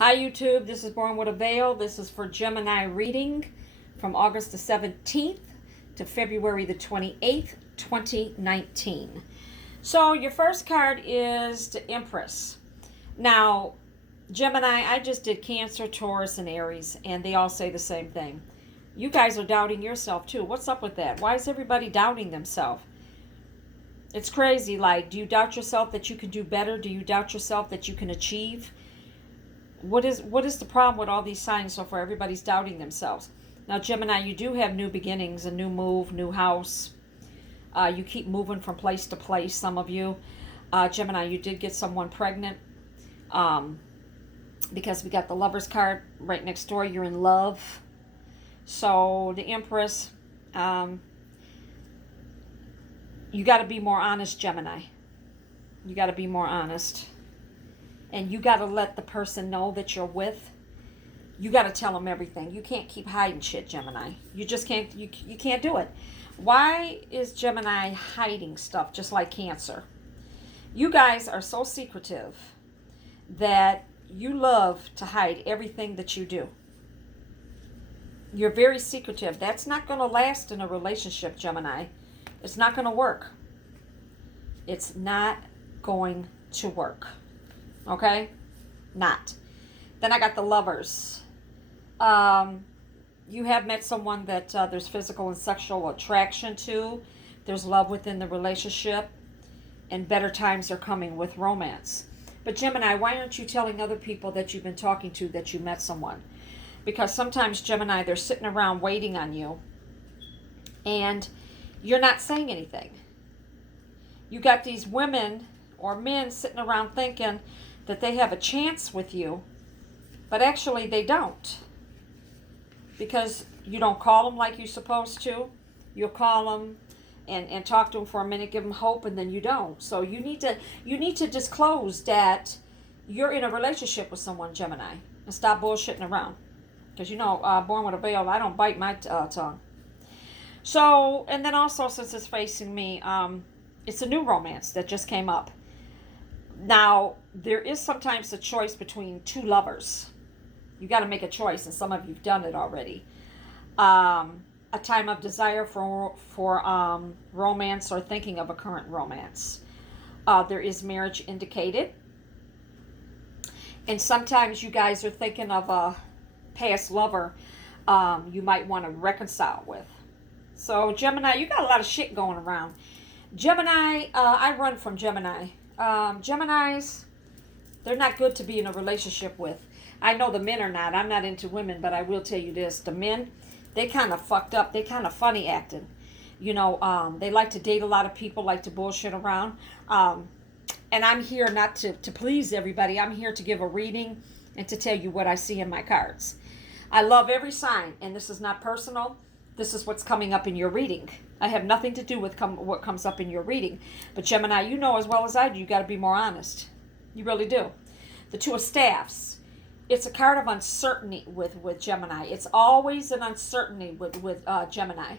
Hi YouTube, this is Born with a Veil. This is for Gemini reading from August the 17th to February the 28th, 2019. So your first card is the Empress. Now, Gemini, I just did Cancer, Taurus, and Aries, and they all say the same thing. You guys are doubting yourself too. What's up with that? Why is everybody doubting themselves? It's crazy. Like, do you doubt yourself that you can do better? Do you doubt yourself that you can achieve? What is the problem with all these signs so far? Everybody's doubting themselves. Now, Gemini, you do have new beginnings, a new move, new house. You keep moving from place to place, some of you. Gemini, you did get someone pregnant because we got the Lover's card right next door. You're in love. So, the Empress, you got to be more honest, Gemini. You got to be more honest. And you got to let the person know that you're with. You got to tell them everything. You can't keep hiding shit, Gemini. You just can't, you can't do it. Why is Gemini hiding stuff just like Cancer? You guys are so secretive that you love to hide everything that you do. You're very secretive. That's not going to last in a relationship, Gemini. It's not going to work. It's not going to work. Okay? Not. Then I got the Lovers. You have met someone that there's physical and sexual attraction to. There's love within the relationship. And better times are coming with romance. But Gemini, why aren't you telling other people that you've been talking to that you met someone? Because sometimes, Gemini, they're sitting around waiting on you. And you're not saying anything. You got these women or men sitting around thinking that they have a chance with you, but actually they don't, because you don't call them like you're supposed to. You'll call them and talk to them for a minute, give them hope, and then you don't. So you need to disclose that you're in a relationship with someone, Gemini, and stop bullshitting around, because Born with a Veil, I don't bite my tongue. So, and then also, since it's facing me, it's a new romance that just came up. Now, there is sometimes a choice between two lovers. You got to make a choice, and some of you've done it already. A time of desire for romance, or thinking of a current romance. There is marriage indicated. And sometimes you guys are thinking of a past lover you might want to reconcile with. So, Gemini, you got a lot of shit going around. Gemini, I run from Gemini. Geminis, they're not good to be in a relationship with. I know the men are not. I'm not into women, but I will tell you this. The men, they kind of fucked up. They kind of funny acting. They like to date a lot of people, like to bullshit around. And I'm here not to please everybody. I'm here to give a reading and to tell you what I see in my cards. I love every sign, and this is not personal. This is what's coming up in your reading. I have nothing to do with what comes up in your reading. But Gemini, you know as well as I do, you got to be more honest. You really do. The Two of Staffs. It's a card of uncertainty with Gemini. It's always an uncertainty with Gemini.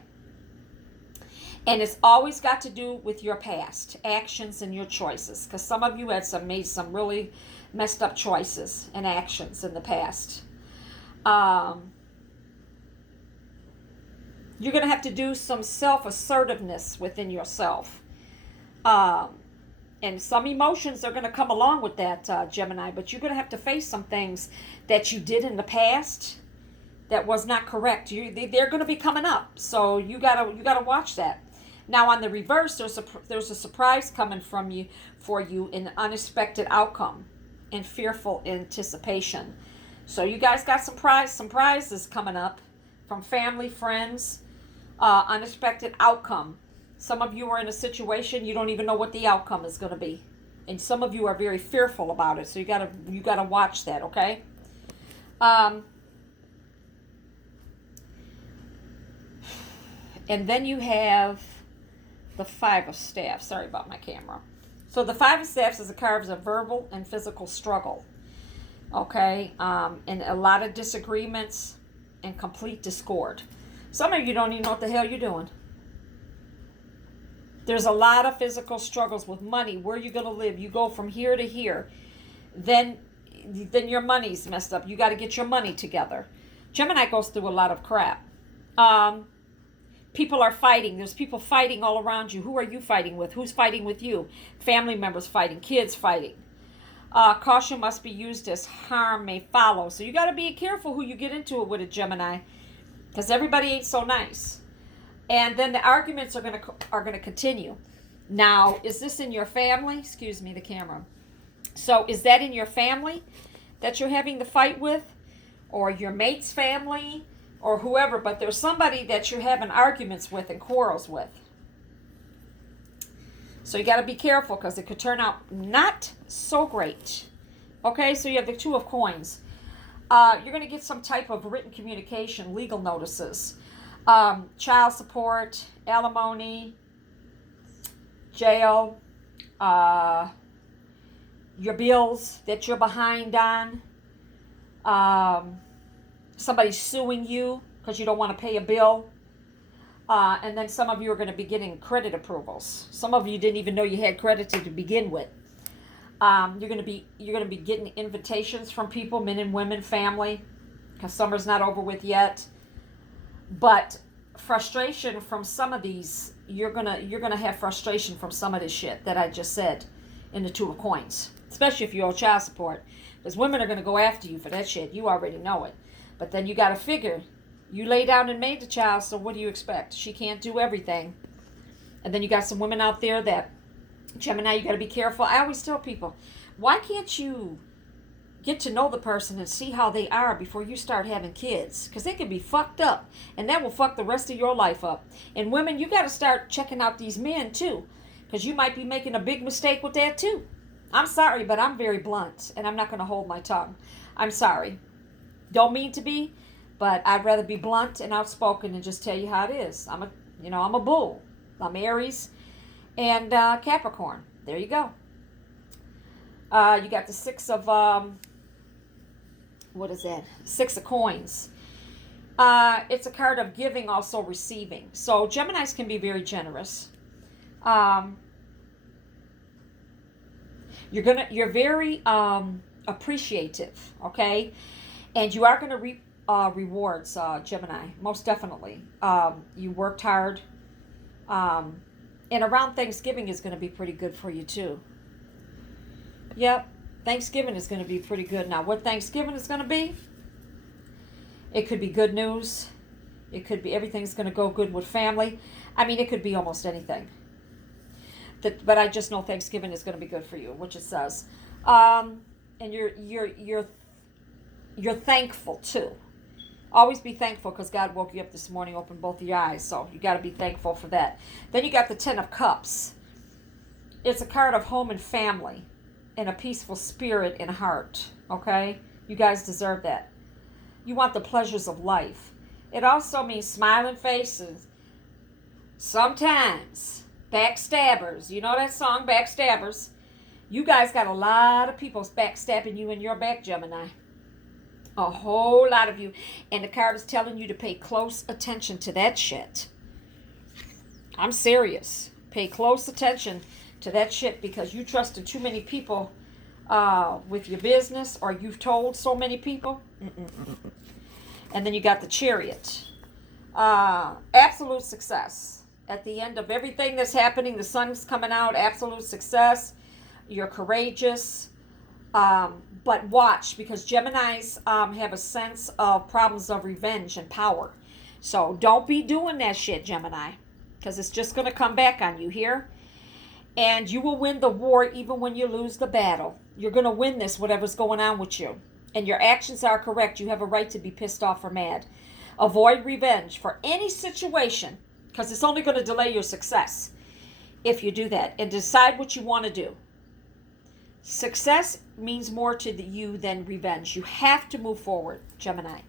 And it's always got to do with your past, actions and your choices. Because some of you had made some really messed up choices and actions in the past. You're going to have to do some self-assertiveness within yourself. And some emotions are going to come along with that, Gemini. But you're going to have to face some things that you did in the past that was not correct. They're going to be coming up. So you gotta watch that. Now, on the reverse, there's a surprise coming for you in an unexpected outcome and fearful anticipation. So you guys got some prizes coming up from family, friends. Unexpected outcome. Some of you are in a situation you don't even know what the outcome is going to be, and some of you are very fearful about it. So you gotta watch that, okay? And then you have the Five of Staffs. Sorry about my camera. So the Five of Staffs is a card of verbal and physical struggle, okay? And a lot of disagreements and complete discord. Some of you don't even know what the hell you're doing. There's a lot of physical struggles with money. Where are you going to live? You go from here to here. Then then your money's messed up. You got to get your money together. Gemini goes through a lot of crap. People are fighting. There's people fighting all around you. Who are you fighting with? Who's fighting with you? Family members fighting. Kids fighting. Caution must be used as harm may follow. So you got to be careful who you get into it with, a Gemini, because everybody ain't so nice. And then the arguments are gonna continue. Now, is this in your family? Excuse me, the camera. So is that in your family that you're having the fight with, or your mate's family, or whoever? But there's somebody that you're having arguments with and quarrels with. So you got to be careful, because it could turn out not so great. Okay, so you have the Two of Coins. You're going to get some type of written communication, legal notices, child support, alimony, jail, your bills that you're behind on. Somebody's suing you because you don't want to pay a bill. And then some of you are going to be getting credit approvals. Some of you didn't even know you had credit to begin with. You're going to be getting invitations from people, men and women, family, because summer's not over with yet. But frustration from some of these, you're gonna have frustration from some of this shit that I just said in the Two of Coins, especially if you owe child support, because women are going to go after you for that shit. You already know it. But then you got to figure, you lay down and made the child, so what do you expect? She can't do everything. And then you got some women out there that, Gemini, you got to be careful. I always tell people, why can't you get to know the person and see how they are before you start having kids? Because they can be fucked up, and that will fuck the rest of your life up. And women, you got to start checking out these men too, because you might be making a big mistake with that too. I'm sorry, but I'm very blunt, and I'm not going to hold my tongue. I'm sorry. Don't mean to be, but I'd rather be blunt and outspoken and just tell you how it is. I'm a bull. I'm Aries and Capricorn. There you go. You got the Six of, what is that? Six of Coins. It's a card of giving, also receiving. So Geminis can be very generous. You're very appreciative, okay? And you are going to reap rewards, Gemini, most definitely. You worked hard. And around Thanksgiving is going to be pretty good for you too. Yep, Thanksgiving is going to be pretty good. Now, what Thanksgiving is going to be? It could be good news. It could be everything's going to go good with family. I mean, it could be almost anything. But I just know Thanksgiving is going to be good for you, which it says. And you're thankful too. Always be thankful, because God woke you up this morning, opened both of your eyes. So you got to be thankful for that. Then you got the Ten of Cups. It's a card of home and family and a peaceful spirit and heart. Okay? You guys deserve that. You want the pleasures of life. It also means smiling faces. Sometimes backstabbers. You know that song, Backstabbers? You guys got a lot of people backstabbing you in your back, Gemini. A whole lot of you. And the card is telling you to pay close attention to that shit. I'm serious. Pay close attention to that shit, because you trusted too many people with your business, or you've told so many people. And then you got the Chariot. Absolute success. At the end of everything that's happening, the sun's coming out, absolute success. You're courageous. But watch, because Geminis have a sense of problems of revenge and power. So don't be doing that shit, Gemini, because it's just going to come back on you here. And you will win the war even when you lose the battle. You're going to win this, whatever's going on with you. And your actions are correct. You have a right to be pissed off or mad. Avoid revenge for any situation, because it's only going to delay your success if you do that. And decide what you want to do. Success means more to you than revenge. You have to move forward, Gemini.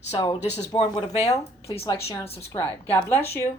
So this is Born with a Veil. Please like, share, and subscribe. God bless you.